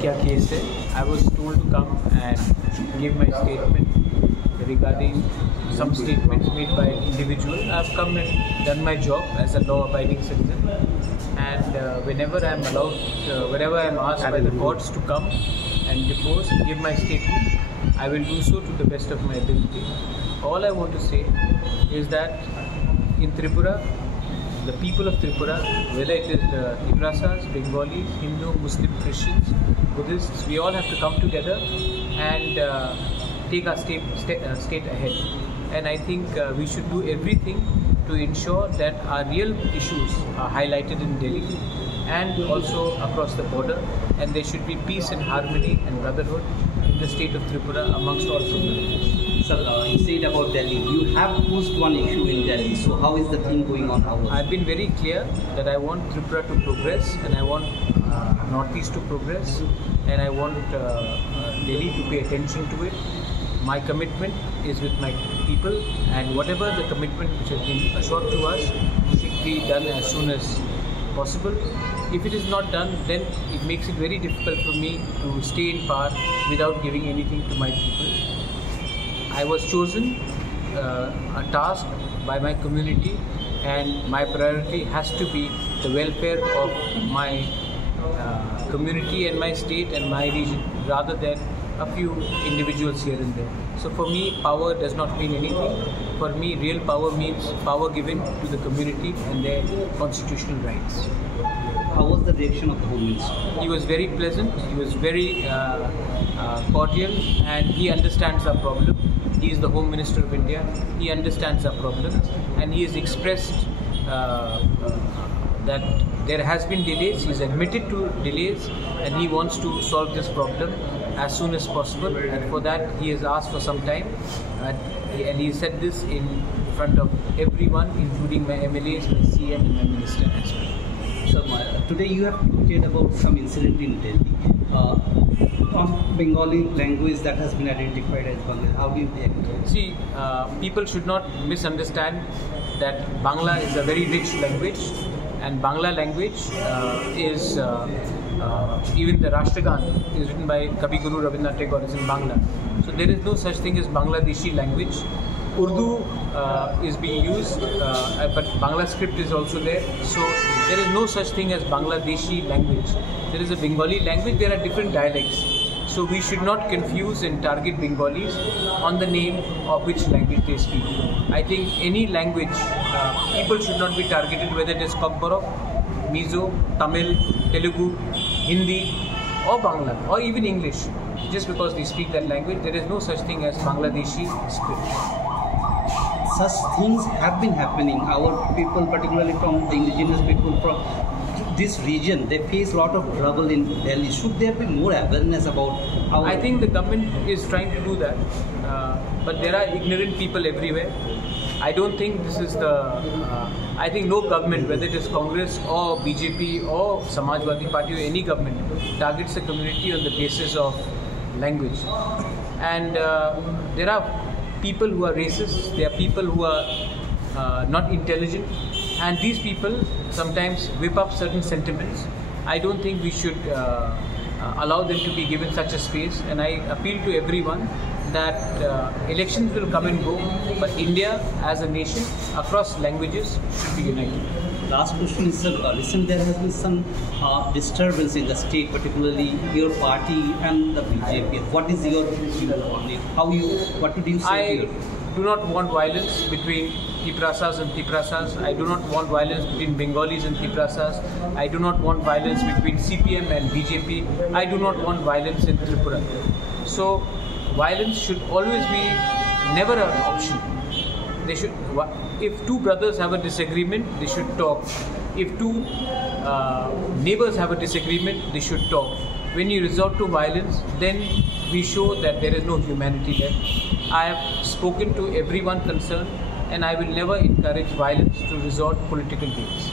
क्या केस है? I was told to come and give my statement regarding some statements made by an individual. I've come and done my job as a law-abiding citizen, and whenever I'm allowed, whenever I'm asked by the courts to come and depose, give my statement, I will do so to the best of my ability. All I want to say is that in Tripura, the people of Tripura, whether it is the Tiprasas, Bengalis, Hindu, Muslim, Christians, Buddhists, we all have to come together and take our state ahead. And I think we should do everything to ensure that our real issues are highlighted in Delhi and also across the border, and there should be peace and harmony and brotherhood in the state of Tripura amongst all communities. Sir, you said about Delhi. You have pushed one issue in Delhi. So how is the thing going on now? I've been very clear that I want Tripura to progress, and I want Northeast to progress, and I want Delhi to pay attention to it. My commitment is with my people, and whatever the commitment which has been assured to us should be done as soon as possible. If it is not done, then it makes it very difficult for me to stay in power without giving anything to my people. I was chosen a task by my community, and my priority has to be the welfare of my community and my state and my region, rather than a few individuals here and there. So for me, power does not mean anything. For me, real power means power given to the community and their constitutional rights. How was the reaction of the Home Minister? He was very pleasant, he was very cordial, and he understands our problem. He is the Home Minister of India, he understands our problem, and he has expressed that there has been delays. He's admitted to delays, and he wants to solve this problem as soon as possible, and for that he has asked for some time, and he said this in front of everyone, including my MLAs, my CM and my Minister as well. So today you have tweeted about some incident in Delhi on Bengali language that has been identified as Bangla. How do you react? See, people should not misunderstand that Bangla is a very rich language, and Bangla language is even the Rashtragan is written by Kavi Guru Rabindranath Tagore, is in Bangla. So there is no such thing as Bangladeshi language. Urdu is being used, but Bangla script is also there. So there is no such thing as Bangladeshi language. There is a Bengali language, there are different dialects. So we should not confuse and target Bengalis on the name of which language they speak. I think any language, people should not be targeted, whether it is Kokborok, Mizo, Tamil, Telugu, Hindi or Bangla or even English. Just because they speak that language, there is no such thing as Bangladeshi script. Such things have been happening. Our people, particularly from the indigenous people from this region, they face a lot of trouble in Delhi. Should there be more awareness about how? I think the government is trying to do that, but there are ignorant people everywhere. I don't think this is the. I think no government, whether it is Congress or BJP or Samajwadi Party or any government, targets the community on the basis of language. And there are people who are racist, there are people who are not intelligent, and these people sometimes whip up certain sentiments. I don't think we should allow them to be given such a space, and I appeal to everyone that elections will come and go, but India as a nation across languages should be united. Last question is, sir, listen, there has been some disturbance in the state, particularly your party and the BJP. What is your view on it? What do you say here? I do not want violence between Tiprasas and Tiprasas. I do not want violence between Bengalis and Tiprasas. I do not want violence between CPM and BJP. I do not want violence in Tripura. So violence should always be never an option. they should. If two brothers have a disagreement, they should talk. If two neighbors have a disagreement, they should talk. When you resort to violence, then we show that there is no humanity left. I have spoken to everyone concerned, and I will never encourage violence to resort political gains.